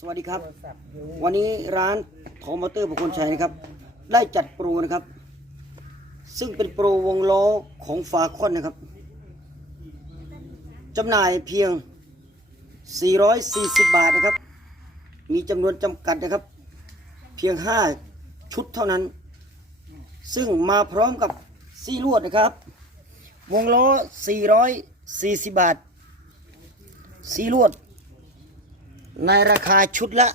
สวัสดีครับ วันนี้ร้านทอมอเตอร์ประคนชัยนะครับ ได้จัดโปรนะครับ ซึ่งเป็นโปรวงล้อของฟาคอนนะครับจำหน่ายเพียง 440 บาทนะครับ มีจำนวนจำกัดนะครับ เพียง 5 ชุดเท่านั้น ซึ่งมาพร้อมกับซี่ลวดนะครับ วงล้อ 440 บาทซีลวด ในราคาชุดละ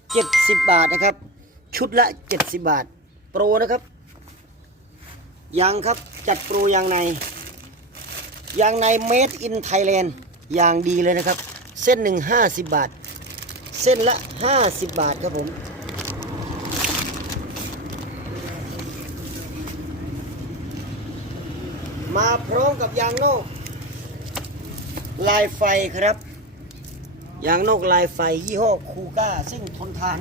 70 บาทนะครับ ชุดละ 70 บาท โปรนะครับยังครับจัดโปรยางในยางใน Made in Thailand ยางดีเลยนะครับ เส้นหนึ่ง50บาท เส้นละ50บาทครับผม มาพร้อมกับยางนอก ลายไฟครับ ยางนอกลายไฟยี่ห้อคูก้า ซึ่งทนทาน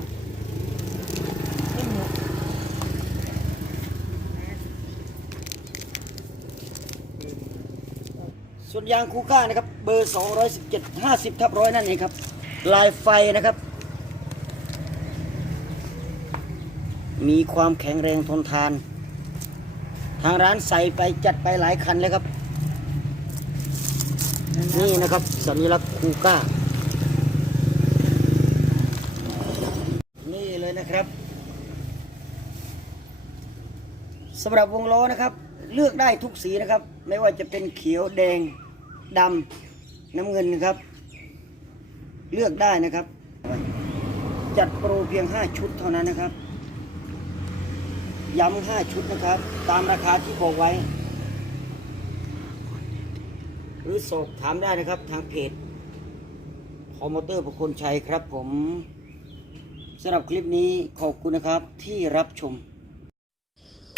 ส่วนยางคูก้านะครับ เบอร์ 217 50ทับร้อยนั่นเองครับ ลายไฟนะครับ มีความแข็งแรงทนทาน ทางร้านใส่ไปจัดไปหลายคันเลยครับ นี่นะครับสัญลักษณ์คูก้า นี่เลย นะครับสำหรับวงล้อนะครับ เลือกได้ทุกสีนะครับ ไม่ว่าจะเป็นเขียวแดงดำน้ำเงินนะครับ เลือกได้นะครับ จัดโปรเพียง 5 ชุดเท่านั้นนะครับ ย้ำ5ชุดนะครับ ตามราคาที่บอกไว้ หรือสอบถามได้นะครับทางเพจคอมมอเตอร์ประคนชัยครับผม สำหรับคลิปนี้ขอบคุณนะครับที่รับชม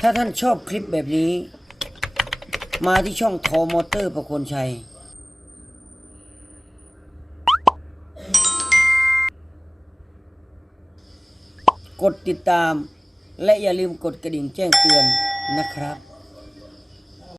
ถ้าท่านชอบคลิปแบบนี้ มาที่ช่องทอมอเตอร์ประคนชัย กดติดตาม และอย่าลืมกดกระดิ่งแจ้งเตือนนะครับ